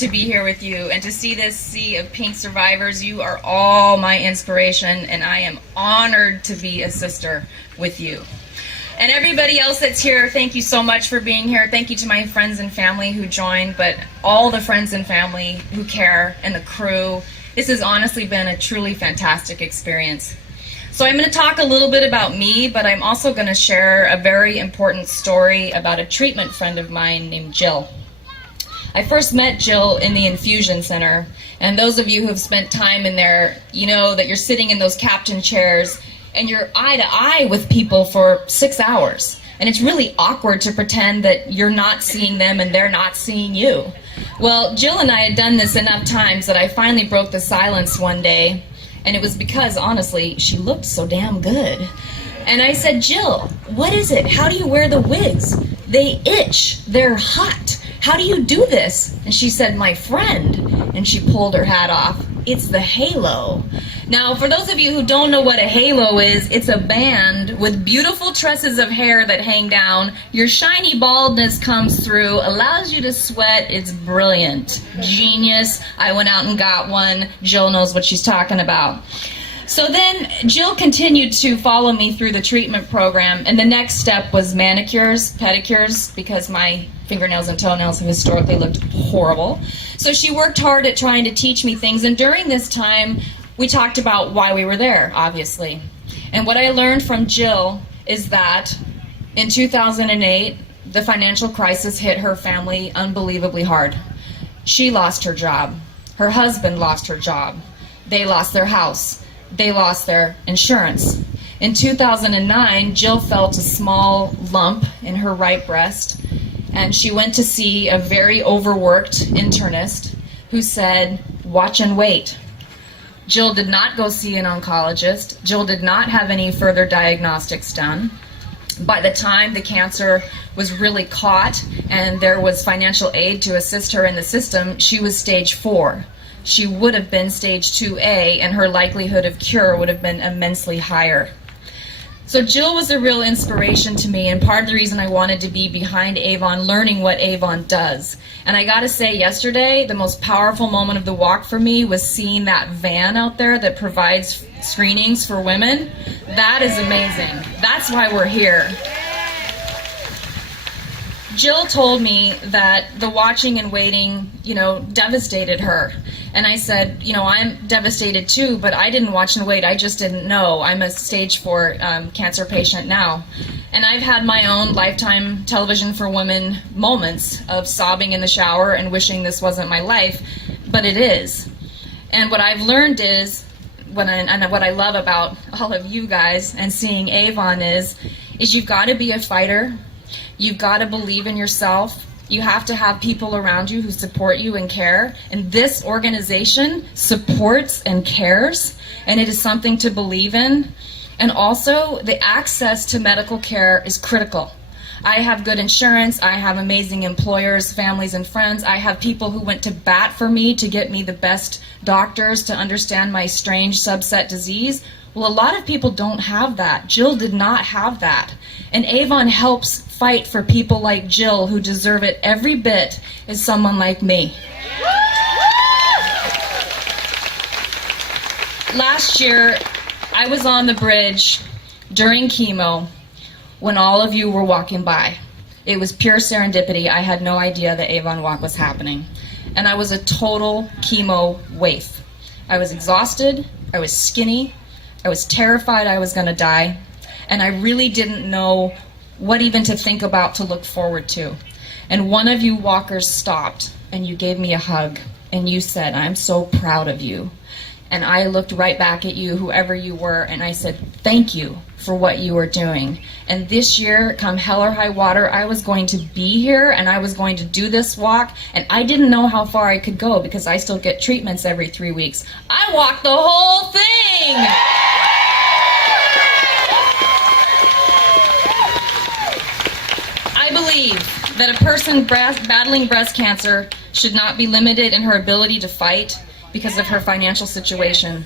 to be here with you and to see this sea of pink survivors. You are all my inspiration, and I am honored to be a sister with you. And everybody else that's here, thank you so much for being here. Thank you to my friends and family who joined, but all the friends and family who care, and the crew. This has honestly been a truly fantastic experience. So I'm going to talk a little bit about me, but I'm also going to share a very important story about a treatment friend of mine named Jill. I first met Jill in the infusion center, and those of you who have spent time in there, you know that you're sitting in those captain chairs and you're eye to eye with people for 6 hours. And it's really awkward to pretend that you're not seeing them and they're not seeing you. Well, Jill and I had done this enough times that I finally broke the silence one day, and it was because, honestly, she looked so damn good. And I said, Jill, what is it? How do you wear the wigs? They itch. They're hot. How do you do this? And she said, my friend. And she pulled her hat off. It's the halo. Now, for those of you who don't know what a halo is, it's a band with beautiful tresses of hair that hang down. Your shiny baldness comes through, allows you to sweat. It's brilliant. Genius. I went out and got one. Jill knows what she's talking about. So then Jill continued to follow me through the treatment program, and the next step was manicures, pedicures, because my fingernails and toenails have historically looked horrible. So she worked hard at trying to teach me things, and during this time, we talked about why we were there, obviously. And what I learned from Jill is that in 2008, the financial crisis hit her family unbelievably hard. She lost her job. Her husband lost her job. They lost their house. They lost their insurance. In 2009, Jill felt a small lump in her right breast, and she went to see a very overworked internist who said, watch and wait. Jill did not go see an oncologist. Jill did not have any further diagnostics done. By the time the cancer was really caught and there was financial aid to assist her in the system, she was stage 4. She would have been stage 2A, and her likelihood of cure would have been immensely higher. So Jill was a real inspiration to me, and part of the reason I wanted to be behind Avon, learning what Avon does. And I gotta say, yesterday, the most powerful moment of the walk for me was seeing that van out there that provides screenings for women. That is amazing. That's why we're here. Jill told me that the watching and waiting, devastated her. And I said, I'm devastated too, but I didn't watch and wait. I just didn't know. I'm a stage 4 cancer patient now. And I've had my own Lifetime Television for Women moments of sobbing in the shower and wishing this wasn't my life, but it is. And what I've learned is, what I love about all of you guys and seeing Avon is you've got to be a fighter. You've got to believe in yourself. You have to have people around you who support you and care. And this organization supports and cares, and it is something to believe in. And also, the access to medical care is critical. I have good insurance. I have amazing employers, families, and friends. I have people who went to bat for me to get me the best doctors to understand my strange subset disease. Well, a lot of people don't have that. Jill did not have that. And Avon helps fight for people like Jill who deserve it every bit as someone like me. Last year, I was on the bridge during chemo when all of you were walking by. It was pure serendipity. I had no idea the Avon Walk was happening. And I was a total chemo waif. I was exhausted. I was skinny. I was terrified I was going to die. And I really didn't know what even to think about, to look forward to. And one of you walkers stopped, and you gave me a hug, and you said, I'm so proud of you. And I looked right back at you, whoever you were, and I said, thank you for what you are doing. And this year, come hell or high water, I was going to be here, and I was going to do this walk, and I didn't know how far I could go because I still get treatments every 3 weeks. I walked the whole thing! I believe that a person battling breast cancer should not be limited in her ability to fight because of her financial situation.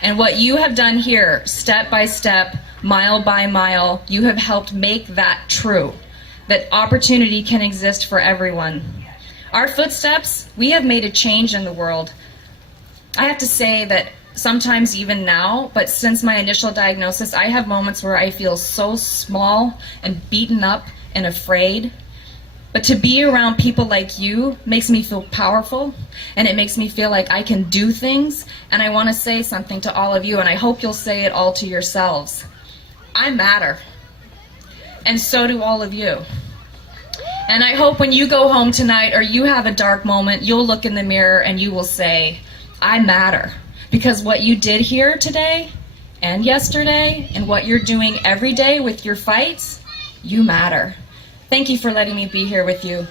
And what you have done here, step by step, mile by mile, you have helped make that true, that opportunity can exist for everyone. Our footsteps, we have made a change in the world. I have to say that sometimes even now, but since my initial diagnosis, I have moments where I feel so small and beaten up and afraid. But to be around people like you makes me feel powerful, and it makes me feel like I can do things. And I want to say something to all of you, and I hope you'll say it all to yourselves. I matter, and so do all of you. And I hope when you go home tonight or you have a dark moment, you'll look in the mirror and you will say, I matter. Because what you did here today and yesterday and what you're doing every day with your fights, you matter. Thank you for letting me be here with you.